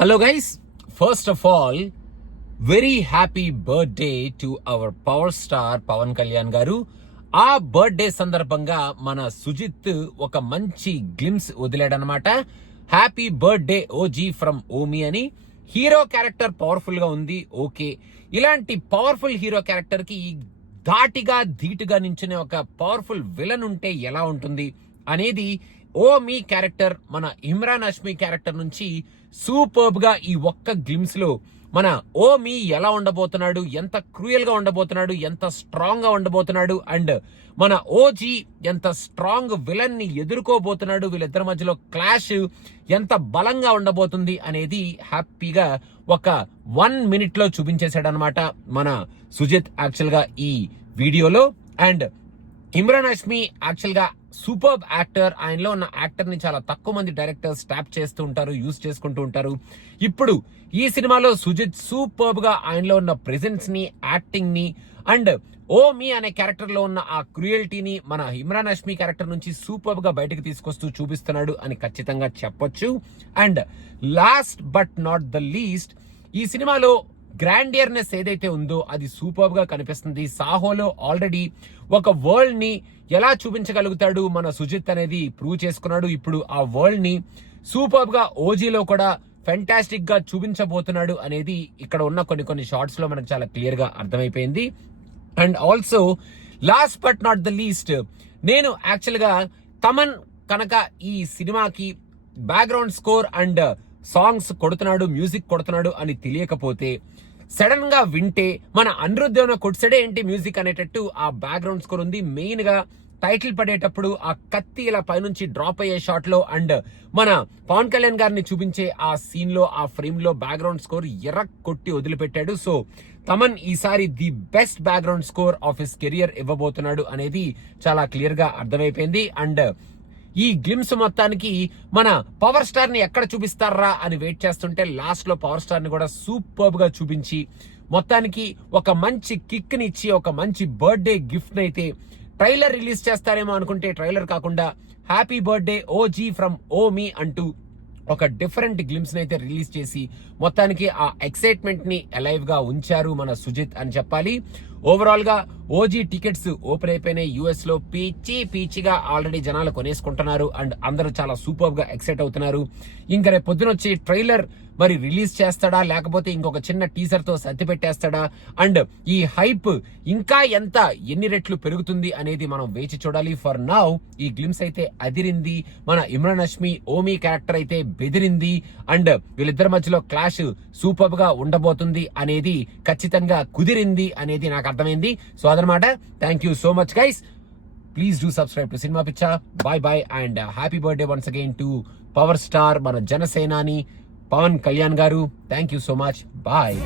Hello guys, first of all, very happy birthday to our power star Pawan Kalyan గారు. ఆ birthday సందర్భంగా మన సుజిత్ ఒక మంచి గ్లిమ్స్ వదిలాడనమాట. Happy birthday OG from Omi అని. హీరో క్యారెక్టర్ పవర్ఫుల్ గా ఉంది, ఓకే. ఇలాంటి పవర్ఫుల్ హీరో క్యారెక్టర్ కి ధాటిగా ధీటుగా నించునే ఒక పవర్ఫుల్ విలన్ ఉంటే ఎలా ఉంటుంది అనేది ఓమి క్యారెక్టర్ మన ఇమ్రాన్ హష్మీ క్యారెక్టర్ నుంచి సూపర్బ్ గా ఈ ఒక్క గ్లిమ్స్ లో మన ఓమి ఎలా ఉండబోతున్నాడు, ఎంత క్రూయల్ గా ఉండబోతున్నాడు, ఎంత స్ట్రాంగ్ గా ఉండబోతున్నాడు, అండ్ మన ఓజీ ఎంత స్ట్రాంగ్ విలన్ ని ఎదుర్కోబోతున్నాడు, వీళ్ళిద్దరి మధ్యలో క్లాష్ ఎంత బలంగా ఉండబోతుంది అనేది హ్యాపీగా ఒక 1 minute లో చూపించేశాడు అనమాట మన సుజిత్ యాక్చువల్ గా ఈ వీడియోలో. అండ్ ఇమ్రాన్ హష్మీ యాక్చువల్ గా సూపర్బ్ యాక్టర్. ఆయనలో ఉన్న యాక్టర్ ని చాలా తక్కువ మంది డైరెక్టర్స్ ట్యాప్ చేస్తూ ఉంటారు, యూజ్ చేసుకుంటూ ఉంటారు. ఇప్పుడు ఈ సినిమాలో సుజిత్ సూపర్బ్ గా ఆయనలో ఉన్న ప్రెజెన్స్ ని, యాక్టింగ్ ని, అండ్ ఓమి అనే క్యారెక్టర్ లో ఉన్న ఆ క్రూయల్టీని మన ఇమ్రాన్ హష్మీ క్యారెక్టర్ నుంచి సూపర్బ్ గా బయటకు తీసుకొస్తూ చూపిస్తున్నాడు అని ఖచ్చితంగా చెప్పొచ్చు. And last but not the least, ఈ సినిమాలో గ్రాండియర్నెస్ ఏదైతే ఉందో అది సూపర్బ్ గా కనిపిస్తుంది. సాహోలో ఆల్రెడీ ఒక వరల్డ్ ని ఎలా చూపించగలుగుతాడు మన సుజిత్ అనేది ప్రూవ్ చేసుకున్నాడు. ఇప్పుడు ఆ వరల్డ్ ని సూపర్బ్ గా ఓజీలో కూడా ఫెంటాస్టిక్ గా చూపించబోతున్నాడు అనేది ఇక్కడ ఉన్న కొన్ని షార్ట్స్ లో మనకు చాలా క్లియర్ గా అర్థమైపోయింది. And also last but not the least, నేను యాక్చువల్ గా తమన్ కనుక ఈ సినిమాకి బ్యాక్గ్రౌండ్ స్కోర్ అండ్ సాంగ్స్ కొడుతున్నాడు, మ్యూజిక్ కొడుతున్నాడు అని తెలియకపోతే సడన్ గా వింటే మన అనిరుద్ధ్ ఏమైనా కొట్టాడే ఏంటి మ్యూజిక్ అనేటట్టు ఆ బ్యాక్గ్రౌండ్ స్కోర్ ఉంది. మెయిన్ గా టైటిల్ పడేటప్పుడు ఆ కత్తి ఇలా పైనుంచి డ్రాప్ అయ్యే షాట్ లో అండ్ మన పవన్ కళ్యాణ్ గారిని చూపించే ఆ సీన్ లో, ఆ ఫ్రేమ్ లో బ్యాక్గ్రౌండ్ స్కోర్ కొట్టి వదిలిపెట్టాడు. సో తమన్ ఈసారి the best background score of his career ఇవ్వబోతున్నాడు అనేది చాలా క్లియర్ గా అర్థమైపోయింది. అండ్ ఈ గ్లిమ్స్ మొత్తానికి మన పవర్ స్టార్ ని ఎక్కడ చూపిస్తారా అని వెయిట్ చేస్తుంటే లాస్ట్ లో పవర్ స్టార్ ని కూడా సూపర్బ్ గా చూపించి మొత్తానికి ఒక మంచి కిక్ ని ఇచ్చి ఒక మంచి బర్త్డే గిఫ్ట్ ని అయితే ట్రైలర్ రిలీజ్ చేస్తారేమో అనుకుంటే ట్రైలర్ కాకుండా happy birthday OG from Omi అంటూ ఒక డిఫరెంట్ గ్లిమ్స్ ని అయితే రిలీజ్ చేసి మొత్తానికి ఆ ఎక్సైట్మెంట్ ని అలైవ్ గా ఉంచారు మన సుజిత్ అని చెప్పాలి. ఓవరాల్ గా ఓజీ టికెట్స్ ఓపెన్ అయిపోయినాయి యూఎస్ లో. పీచిగా ఆల్రెడీ జనాలు కొనేసుకుంటున్నారు అండ్ అందరూ చాలా సూపర్ గా ఎక్సైట్ అవుతున్నారు. ఇంకా రేపు పొద్దున వచ్చి ట్రైలర్ మరి రిలీజ్ చేస్తాడా లేకపోతే ఇంకొక చిన్న టీజర్ తో సర్ది పెట్టేస్తాడా, అండ్ ఈ హైప్ ఇంకా ఎన్ని రెట్లు పెరుగుతుంది అనేది మనం వేచి చూడాలి. ఫర్ నౌ ఈ గ్లిమ్స్ అయితే అదిరింది. మన ఇమ్రాన్ హష్మీ ఓమి క్యారెక్టర్ అయితే బెదిరింది అండ్ వీళ్ళిద్దరి మధ్యలో క్లాష్ సూపర్ గా ఉండబోతుంది అనేది ఖచ్చితంగా కుదిరింది అనేది నాకు అర్థమైంది. సో అదనమాట. Thank you so much guys. Please do subscribe to cinema Pichcha. Bye and happy birthday once again to power star మన జనసేనాని Pawan Kalyan garu. Thank you so much. Bye.